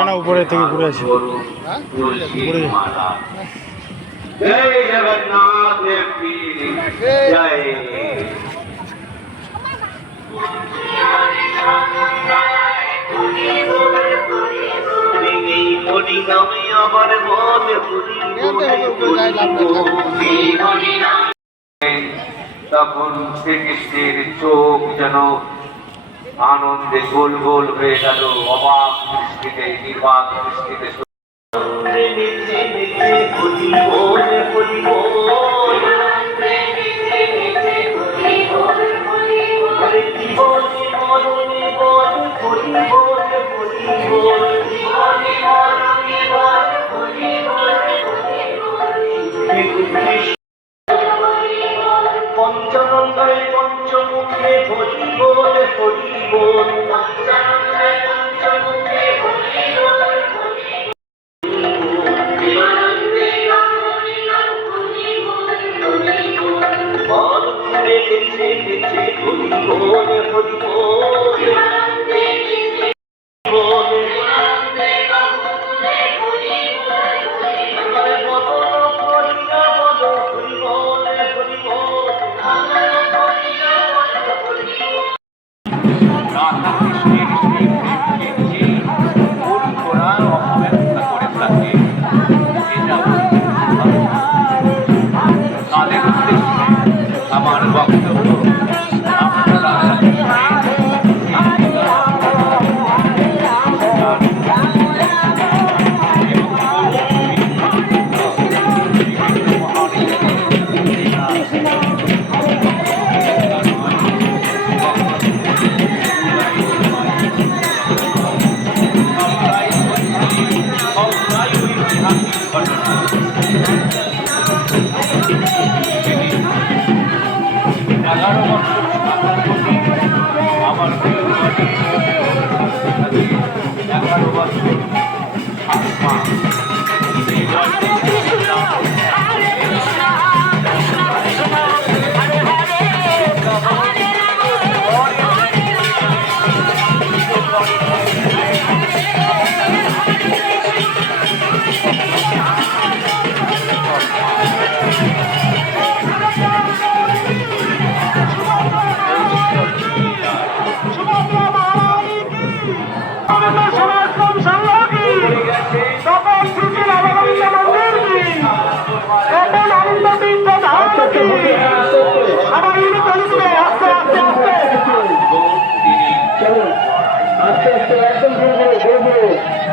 না উপরে থেকে ঘুরে আসি। তখন শ্রীকৃষ্ণের চোখ যেন আনন্দে গোল গোল হয়ে গেল। অবাক দৃষ্টিতে নির্বাক দৃষ্টিতে পঞ্চনন্দায় পঞ্চমুখে হরি হরি হরি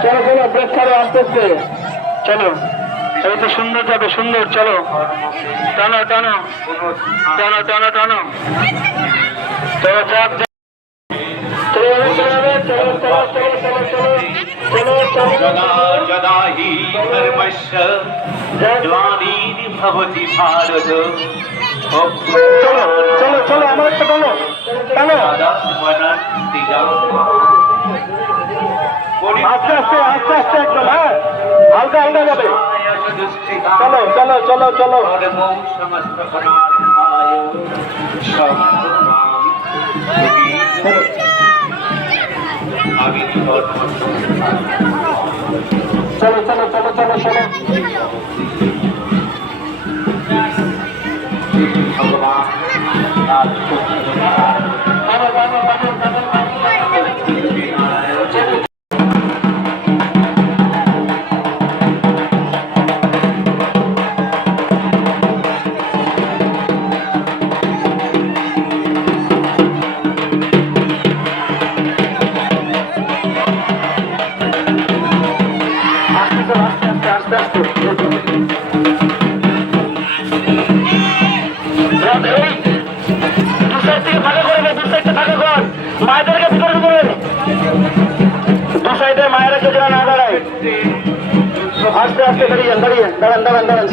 চলো চলো ব্রেক করো আসতেছে চলো এই তো সুন্দর যাবে সুন্দর চলো টানো টানো টানো টানো টানো চলো যাক চলো চলো আমার একটা টানো টানো আস্তে আস্তে আস্তে আস্তে একদম হ্যাঁ। হালকা হালকা যাবে। চলো চলো চলো চলো। চলো চলো চলো চলো চলো। ভগবান আস্তে আস্তে আস্তে আস্তে মায়েদেরকে ভিতরে ঢুকবেন দু সাইডে মায়েরা কেউ যেন না দাঁড়ায় আস্তে আস্তে দাঁড়িয়ে যান দাঁড়িয়ে দাঁড়ান দাঁড়ান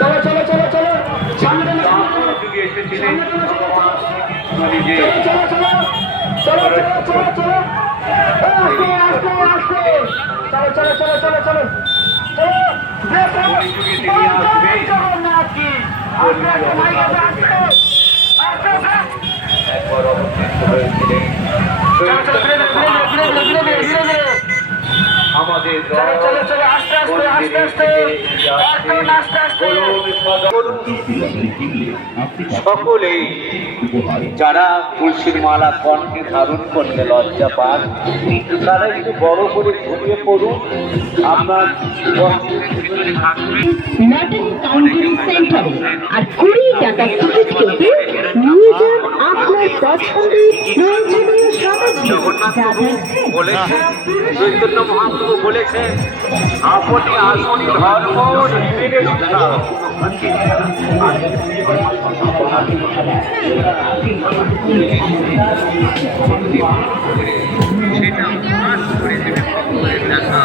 চলো চলো চলো ছিলেন ভগবান শ্রীকৃষ্ণ নিজে একবার অবতীর্ণ হয়েছিলেন চলো চলো চলো আস্তে আস্তে আস্তে সকলেই যারা তুলসীর মালা কণ্ঠে ধারণ করতে লজ্জা পান তারা একটু বড় করে ঘুরিয়ে পড়ুন। আপনার সেন্টারে আর কুড়ি টাকা টিকিট কেটে নিয়ে যান আপনার পছন্দের প্রয়োজনীয় সামগ্রী প্রভু বলেছেন চৈতন্য মহাপ্রভু বলেছেন আপনি আসনি ধর্ম সেটা